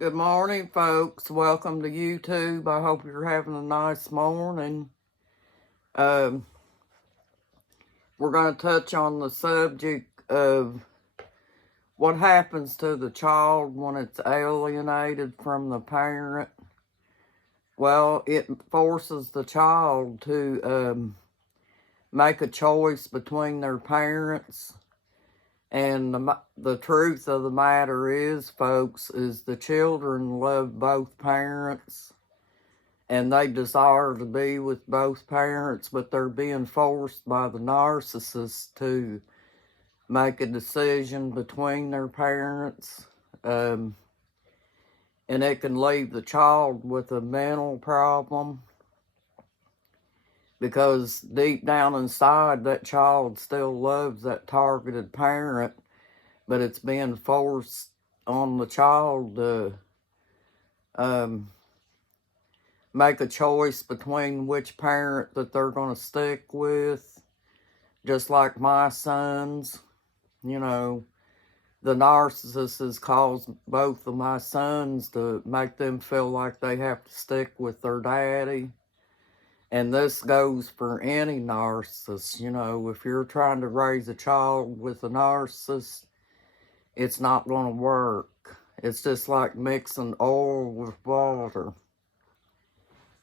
Good morning, folks. Welcome to YouTube. I hope you're having a nice morning. Um, we're going to touch on the subject of what happens to the child when it's alienated from the parent. Well, it forces the child to make a choice between their parents. And the truth of the matter is, folks, is the children love both parents and they desire to be with both parents, but they're being forced by the narcissist to make a decision between their parents. And it can leave the child with a mental problem because deep down inside, that child still loves that targeted parent, but it's being forced on the child to make a choice between which parent that they're going to stick with. Just like my sons, the narcissist has caused both of my sons to make them feel like they have to stick with their daddy. And this goes for any narcissist. If you're trying to raise a child with a narcissist, it's not going to work. It's just like mixing oil with water.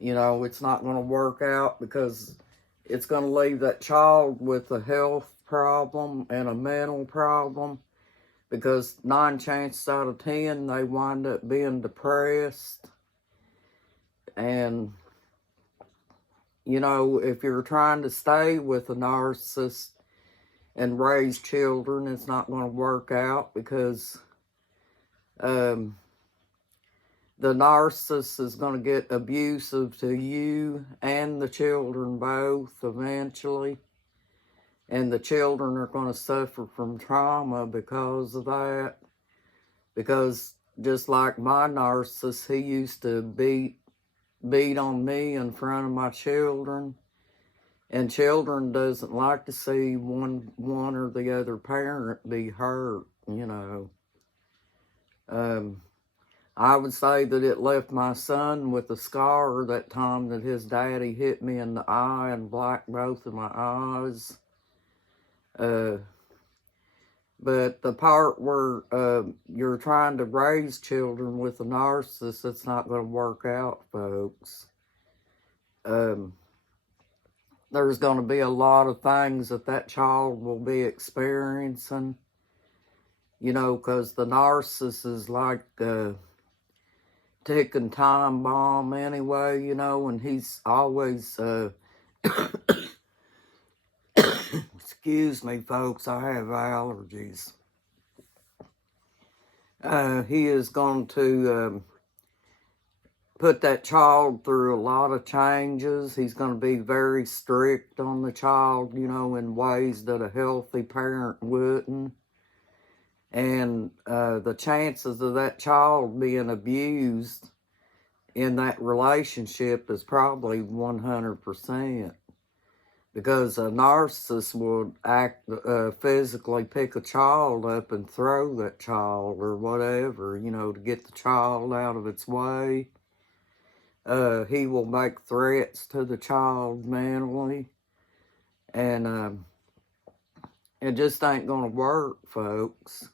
It's not going to work out because it's going to leave that child with a health problem and a mental problem, because 9 chances out of 10, they wind up being depressed. And, if you're trying to stay with a narcissist and raise children, it's not going to work out because the narcissist is going to get abusive to you and the children both eventually. And the children are going to suffer from trauma because of that. Because just like my narcissist, he used to beat on me in front of my children. And children doesn't like to see one or the other parent be hurt, I would say that it left my son with a scar that time that his daddy hit me in the eye and blacked both of my eyes. But the part where you're trying to raise children with a narcissist, it's not going to work out, folks. There's going to be a lot of things that child will be experiencing, because the narcissist is like ticking time bomb anyway, and he's always, excuse me, folks, I have allergies. He is going to put that child through a lot of changes. He's going to be very strict on the child, in ways that a healthy parent wouldn't. And the chances of that child being abused in that relationship is probably 100%. Because a narcissist would physically pick a child up and throw that child or whatever, to get the child out of its way. He will make threats to the child mentally. And it just ain't going to work, folks.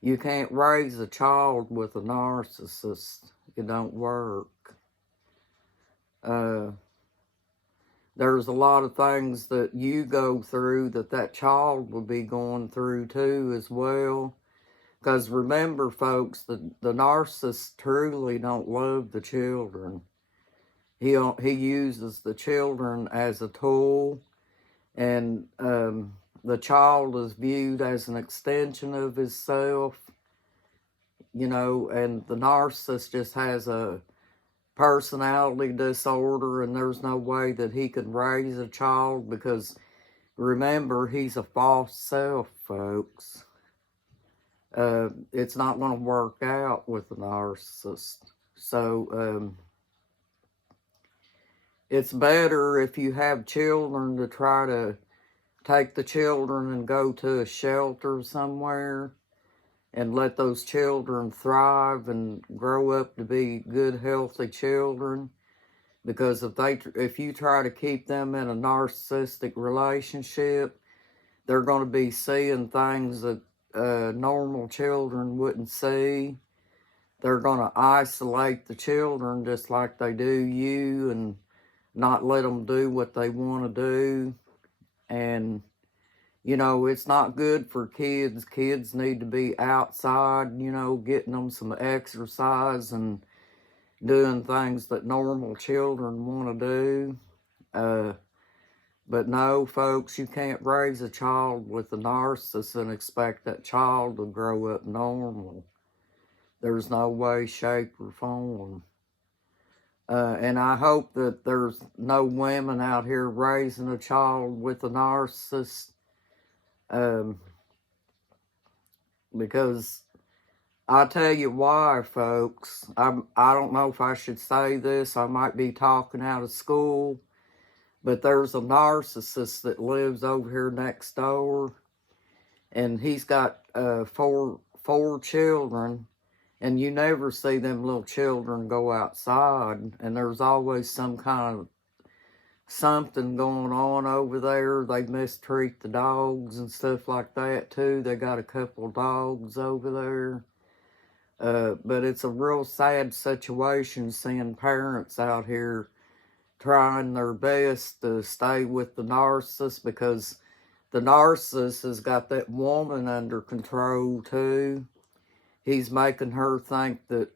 You can't raise a child with a narcissist. It don't work. There's a lot of things that you go through that child will be going through too as well. Because remember, folks, the narcissist truly don't love the children. He uses the children as a tool, and the child is viewed as an extension of himself, and the narcissist just has a personality disorder, and there's no way that he could raise a child because, remember, he's a false self, folks. It's not going to work out with a narcissist. So, it's better if you have children to try to take the children and go to a shelter somewhere and let those children thrive and grow up to be good, healthy children. Because if you try to keep them in a narcissistic relationship, they're going to be seeing things that normal children wouldn't see. They're going to isolate the children just like they do you and not let them do what they want to do. And, you know, it's not good for kids. Kids need to be outside, you know, getting them some exercise and doing things that normal children want to do. But no, folks, you can't raise a child with a narcissist and expect that child to grow up normal. There's no way, shape, or form. And I hope that there's no women out here raising a child with a narcissist, because I'll tell you why, folks. I don't know if I should say this. I might be talking out of school. But there's a narcissist that lives over here next door, and he's got four children, and you never see them little children go outside, and there's always some kind of something going on over there. They mistreat the dogs and stuff like that too. They got a couple of dogs over there. But it's a real sad situation seeing parents out here trying their best to stay with the narcissist, because the narcissist has got that woman under control too. He's making her think that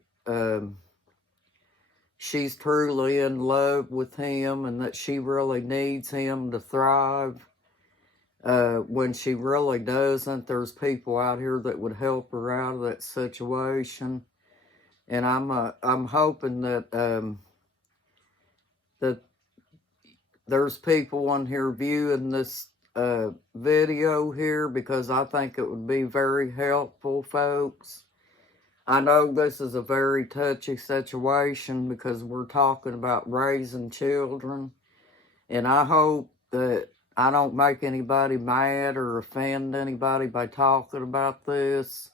she's truly in love with him and that she really needs him to thrive, when she really doesn't. There's people out here that would help her out of that situation, and I'm hoping that that there's people on here viewing this video here, because I think it would be very helpful, folks. I know this is a very touchy situation because we're talking about raising children, and I hope that I don't make anybody mad or offend anybody by talking about this.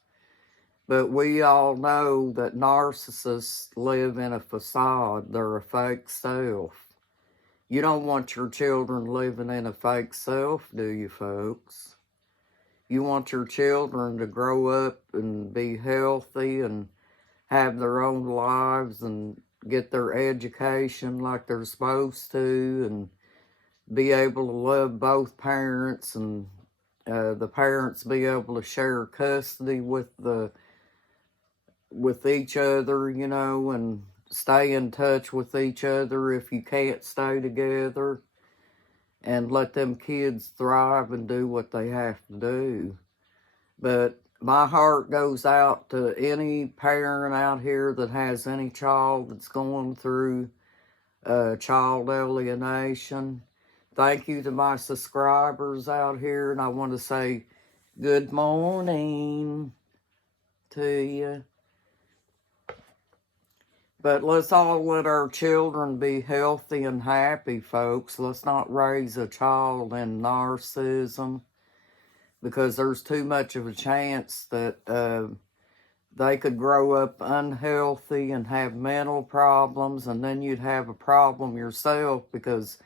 But we all know that narcissists live in a facade. They're a fake self. You don't want your children living in a fake self, do you, folks? You want your children to grow up and be healthy and have their own lives and get their education like they're supposed to, and be able to love both parents, and the parents be able to share custody with each other, you know, and stay in touch with each other if you can't stay together, and let them kids thrive and do what they have to do. But my heart goes out to any parent out here that has any child that's going through child alienation. Thank you to my subscribers out here, and I want to say good morning to you. But let's all let our children be healthy and happy, folks. Let's not raise a child in narcissism, because there's too much of a chance that they could grow up unhealthy and have mental problems, and then you'd have a problem yourself, because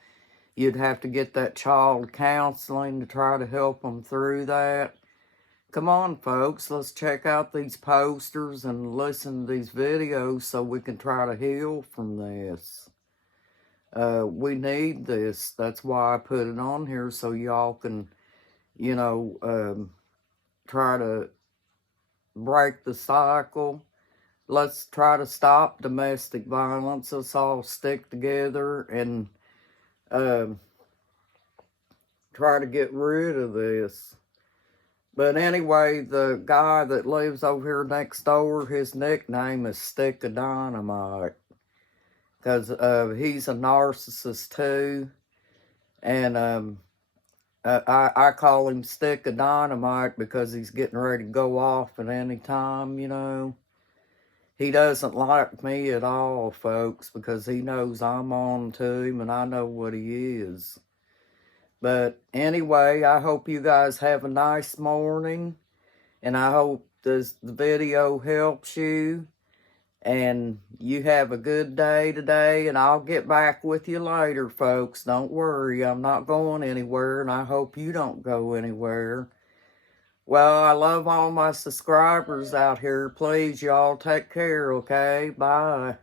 you'd have to get that child counseling to try to help them through that. Come on, folks, let's check out these posters and listen to these videos so we can try to heal from this. We need this. That's why I put it on here, so y'all can, you know, try to break the cycle. Let's try to stop domestic violence. Let's all stick together and try to get rid of this. But anyway, the guy that lives over here next door, his nickname is Stick of Dynamite, because he's a narcissist too. And I call him Stick of Dynamite because he's getting ready to go off at any time, you know. He doesn't like me at all, folks, because he knows I'm on to him and I know what he is. But anyway, I hope you guys have a nice morning, and I hope the video helps you. And you have a good day today, and I'll get back with you later, folks. Don't worry, I'm not going anywhere, and I hope you don't go anywhere. Well, I love all my subscribers out here. Please, y'all take care, okay? Bye.